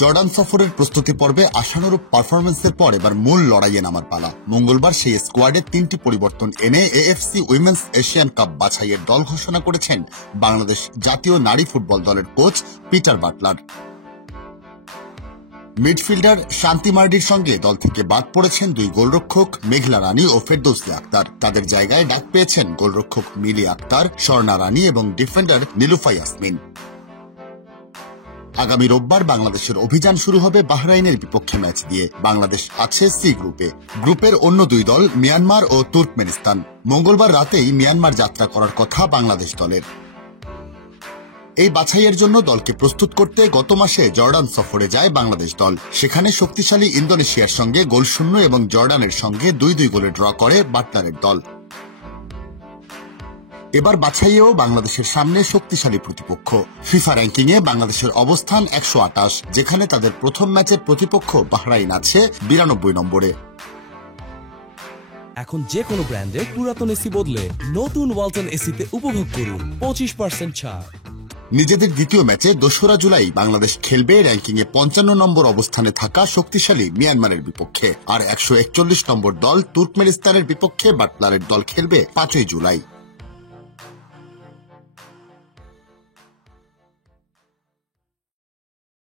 Jordan সফরের প্রস্তুতি পর্বে আশানুরূপ পারফরমেন্সের পর এবার মূল লড়াইয়ে নামার পালা। মঙ্গলবার সেই স্কোয়াডে 3টি পরিবর্তন এনে এএফসি উইমেন্স এশিয়ান কাপ বাছাইয়ের দল ঘোষণা করেছেন বাংলাদেশ জাতীয় নারী ফুটবল দলের কোচ পিটার বাটলার। মিডফিল্ডার শান্তি মার্ডির সঙ্গে দল থেকে বাদ পড়েছেন 2 গোলরক্ষক মেঘলা রানী ও ফেরদৌসী আক্তার। তাদের জায়গায় ডাক পেয়েছেন গোলরক্ষক মিলি আক্তার, স্বর্ণা রানী এবং ডিফেন্ডার নীলুফা ইয়াসমিন। আগামী রোববার বাংলাদেশের অভিযান শুরু হবে বাহরাইনের বিপক্ষে ম্যাচ দিয়ে। বাংলাদেশ আছে সি গ্রুপে। গ্রুপের অন্য 2 দল মিয়ানমার ও তুর্কমেনিস্তান। মঙ্গলবার রাতেই মিয়ানমার যাত্রা করার কথা বাংলাদেশ দলের। এই বাছাইয়ের জন্য দলকে প্রস্তুত করতে গত মাসে জর্ডান সফরে যায় বাংলাদেশ দল। সেখানে শক্তিশালী ইন্দোনেশিয়ার সঙ্গে গোলশূন্য এবং জর্ডানের সঙ্গে 2-2 গোলে ড্র করে বাটলারের দল। এবার বাছাইয়েও বাংলাদেশের সামনে শক্তিশালী প্রতিপক্ষ। ফিফা র্যাঙ্কিংয়ে বাংলাদেশের অবস্থান 128, যেখানে তাদের প্রথম ম্যাচের প্রতিপক্ষ বাহরাইন আছে 92 নম্বরে। এখন যে কোনো ব্র্যান্ডের পুরাতন এসি বদলে নতুন ওয়ালটন এসিতে উপভোগ করুন 25% ছাড়। নিজেদের দ্বিতীয় ম্যাচে 2রা জুলাই বাংলাদেশ খেলবে র্যাঙ্কিংয়ে 55 নম্বর অবস্থানে থাকা শক্তিশালী মিয়ানমারের বিপক্ষে। আর 141 নম্বর দল তুর্কমেনিস্তানের বিপক্ষে বাটলারের দল খেলবে 5ই জুলাই।